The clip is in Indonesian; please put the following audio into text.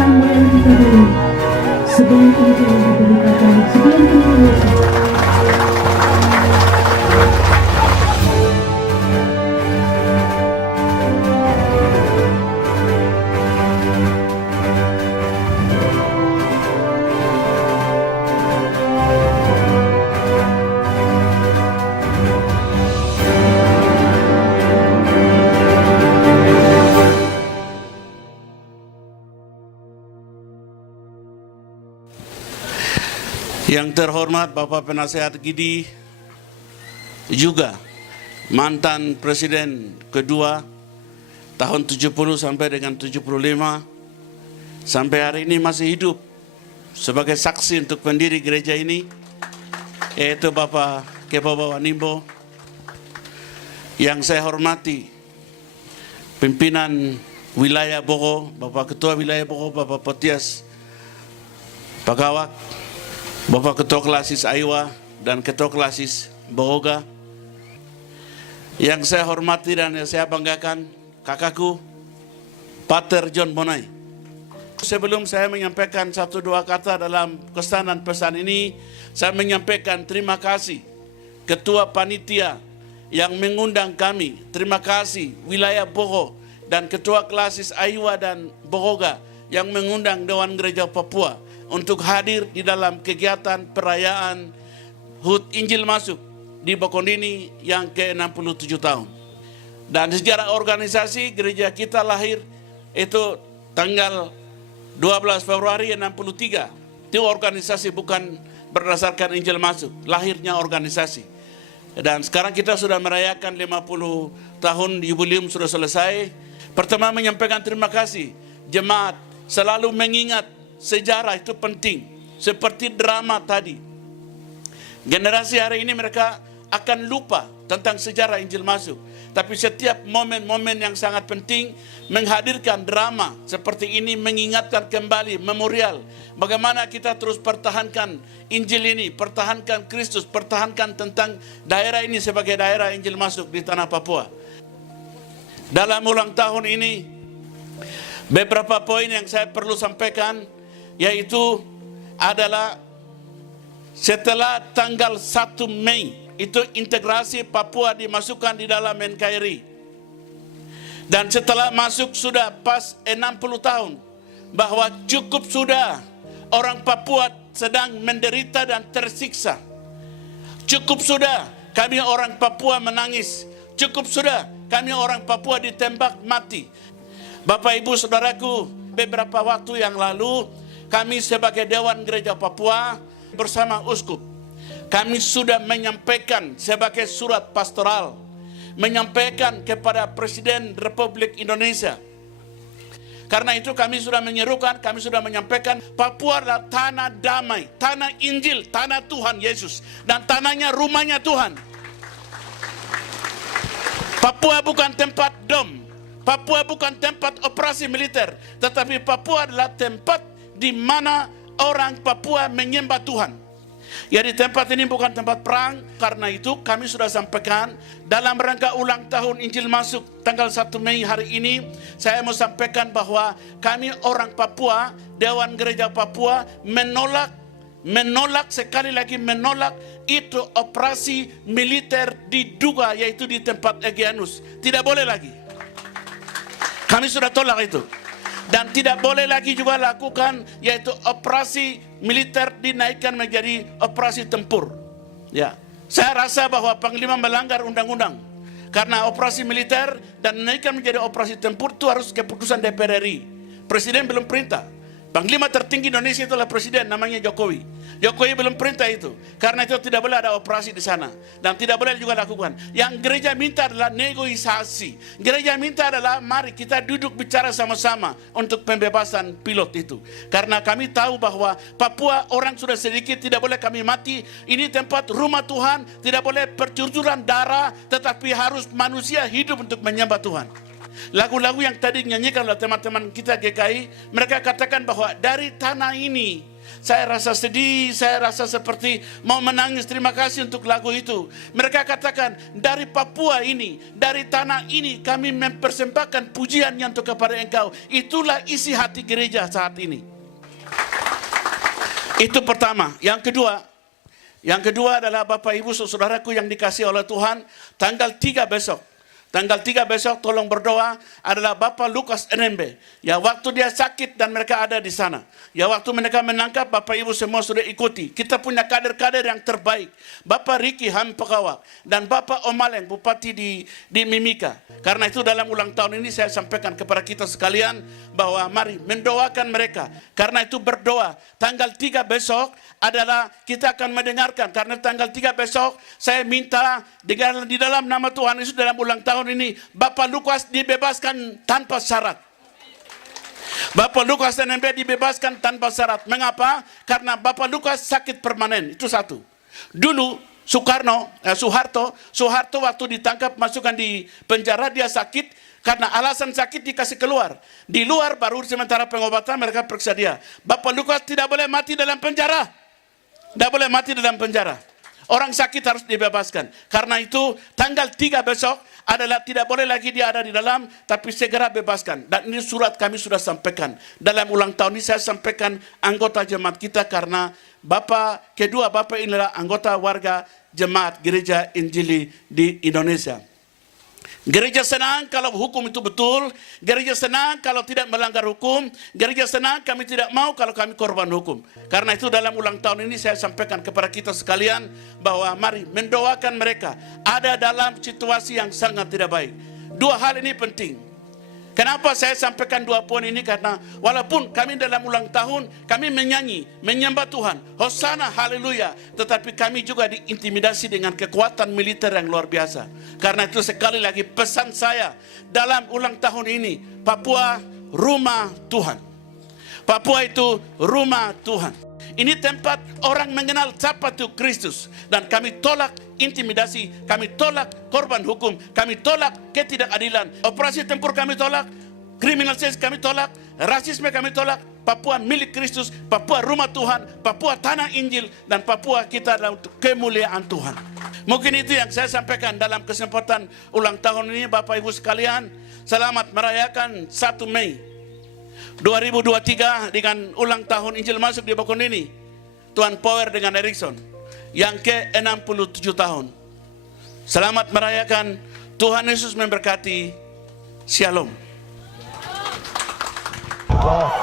mendoakan moyang kita dulu sebelum kita diberitakan, sebelum kita. Yang terhormat Bapak Penasehat Gidi, juga mantan Presiden kedua tahun 70 sampai dengan 75, sampai hari ini masih hidup sebagai saksi untuk pendiri gereja ini, yaitu Bapak Kepabawa Nimbo. Yang saya hormati pimpinan wilayah Boko, Bapak Ketua Wilayah Boko, Bapak Potias Pagawak, Bapak Ketua Klasis Aiwa dan Ketua Klasis Bohoga. Yang saya hormati dan yang saya banggakan, kakakku Pater John Bonai. Sebelum saya menyampaikan satu dua kata dalam kesan dan pesan ini, saya menyampaikan terima kasih Ketua Panitia yang mengundang kami. Terima kasih wilayah Boho dan Ketua Klasis Aiwa dan Bohoga yang mengundang Dewan Gereja Papua untuk hadir di dalam kegiatan perayaan HUT Injil Masuk di Bokondini yang ke-67 tahun. Dan sejarah organisasi gereja kita lahir itu tanggal 12 Februari 63. Itu organisasi bukan berdasarkan Injil Masuk, lahirnya organisasi. Dan sekarang kita sudah merayakan 50 tahun jubileum sudah selesai. Pertama menyampaikan terima kasih. Jemaat selalu mengingat sejarah itu penting. Seperti drama tadi. Generasi hari ini mereka akan lupa tentang sejarah Injil Masuk. Tapi setiap momen-momen yang sangat penting menghadirkan drama seperti ini, mengingatkan kembali memorial. Bagaimana kita terus pertahankan Injil ini, pertahankan Kristus, pertahankan tentang daerah ini sebagai daerah Injil Masuk di tanah Papua. Dalam ulang tahun ini, beberapa poin yang saya perlu sampaikan, yaitu adalah setelah tanggal 1 Mei itu integrasi Papua dimasukkan di dalam NKRI. Dan setelah masuk sudah pas 60 tahun bahwa cukup sudah orang Papua sedang menderita dan tersiksa. Cukup sudah kami orang Papua menangis. Cukup sudah kami orang Papua ditembak mati. Bapak Ibu Saudaraku, beberapa waktu yang lalu kami sebagai Dewan Gereja Papua bersama Uskup, kami sudah menyampaikan sebagai surat pastoral, menyampaikan kepada Presiden Republik Indonesia. Karena itu kami sudah menyerukan, kami sudah menyampaikan, Papua adalah tanah damai, tanah Injil, tanah Tuhan Yesus, dan tanahnya rumahnya Tuhan. Papua bukan tempat dom, Papua bukan tempat operasi militer, tetapi Papua adalah tempat di mana orang Papua menyembah Tuhan. Jadi tempat ini bukan tempat perang. Karena itu kami sudah sampaikan dalam rangka ulang tahun Injil Masuk tanggal 1 Mei hari ini, saya mau sampaikan bahwa kami orang Papua, Dewan Gereja Papua menolak sekali lagi menolak itu operasi militer diduga, yaitu di tempat Egyanus. Tidak boleh lagi. Kami sudah tolak itu. Dan tidak boleh lagi juga lakukan yaitu operasi militer dinaikkan menjadi operasi tempur. Ya, saya rasa bahwa Panglima melanggar undang-undang. Karena operasi militer dan dinaikkan menjadi operasi tempur itu harus keputusan DPR RI. Presiden belum perintah. Panglima tertinggi Indonesia itulah Presiden, namanya Jokowi. Jokowi belum perintah itu. Karena itu tidak boleh ada operasi di sana. Dan tidak boleh juga lakukan. Yang gereja minta adalah negosiasi. Gereja minta adalah mari kita duduk bicara sama-sama untuk pembebasan pilot itu. Karena kami tahu bahwa Papua orang sudah sedikit, tidak boleh kami mati. Ini tempat rumah Tuhan, tidak boleh percurcuran darah, tetapi harus manusia hidup untuk menyembah Tuhan. Lagu-lagu yang tadi dinyanyikan oleh teman-teman kita GKI, mereka katakan bahwa dari tanah ini Saya rasa sedih, saya rasa seperti mau menangis. Terima kasih untuk lagu itu. Mereka katakan, dari Papua ini, dari tanah ini, kami mempersembahkan pujian yang kepada Engkau. Itulah isi hati gereja saat ini. Itu pertama. Yang kedua adalah Bapak Ibu saudaraku yang dikasihi oleh Tuhan, tanggal 3 besok. Tanggal 3 besok tolong berdoa adalah Bapak Lukas NMB. Ya, waktu dia sakit dan mereka ada di sana. Ya, waktu mereka menangkap, Bapak Ibu semua sudah ikuti. Kita punya kader-kader yang terbaik. Bapak Riki Hampakawak dan Bapak Omaleng Bupati di Mimika. Karena itu dalam ulang tahun ini saya sampaikan kepada kita sekalian bahwa mari mendoakan mereka. Karena itu berdoa. Tanggal 3 besok adalah kita akan mendengarkan. Karena tanggal 3 besok saya minta di dalam nama Tuhan Yesus dalam ulang tahun ini Bapak Lukas dibebaskan tanpa syarat. Bapak Lukas NMB dibebaskan tanpa syarat. Mengapa? Karena Bapak Lukas sakit permanen. Itu satu. Dulu Soeharto waktu ditangkap masukkan di penjara, dia sakit. Karena alasan sakit dikasih keluar. Di luar baru sementara pengobatan mereka periksa dia. Bapak Lukas tidak boleh mati dalam penjara. Tidak boleh mati dalam penjara. Orang sakit harus dibebaskan. Karena itu tanggal 3 besok adalah tidak boleh lagi dia ada di dalam, tapi segera bebaskan. Dan ini surat kami sudah sampaikan. Dalam ulang tahun ini saya sampaikan anggota jemaat kita karena kedua Bapak inilah anggota warga jemaat gereja Injili di Indonesia. Gereja senang kalau hukum itu betul. Gereja senang kalau tidak melanggar hukum. Gereja senang kami tidak mau kalau kami korban hukum. Karena itu dalam ulang tahun ini saya sampaikan kepada kita sekalian bahwa mari mendoakan mereka. Ada dalam situasi yang sangat tidak baik. Dua hal ini penting. Kenapa saya sampaikan 2 poin ini? Karena walaupun kami dalam ulang tahun, kami menyanyi, menyembah Tuhan, Hosana, haleluya. Tetapi kami juga diintimidasi dengan kekuatan militer yang luar biasa. Karena itu sekali lagi pesan saya dalam ulang tahun ini, Papua rumah Tuhan. Papua itu rumah Tuhan. Ini tempat orang mengenal siapa itu Kristus. Dan kami tolak intimidasi, kami tolak korban hukum, kami tolak ketidakadilan. Operasi tempur kami tolak, kriminalisasi kami tolak, rasisme kami tolak. Papua milik Kristus, Papua rumah Tuhan, Papua tanah Injil, dan Papua kita adalah untuk kemuliaan Tuhan. Mungkin itu yang saya sampaikan dalam kesempatan ulang tahun ini Bapak Ibu sekalian. Selamat merayakan 1 Mei 2023 dengan ulang tahun Injil masuk di Bokon ini. Tuan Power dengan Erikson yang ke-67 tahun. Selamat merayakan. Tuhan Yesus memberkati. Shalom. Wow.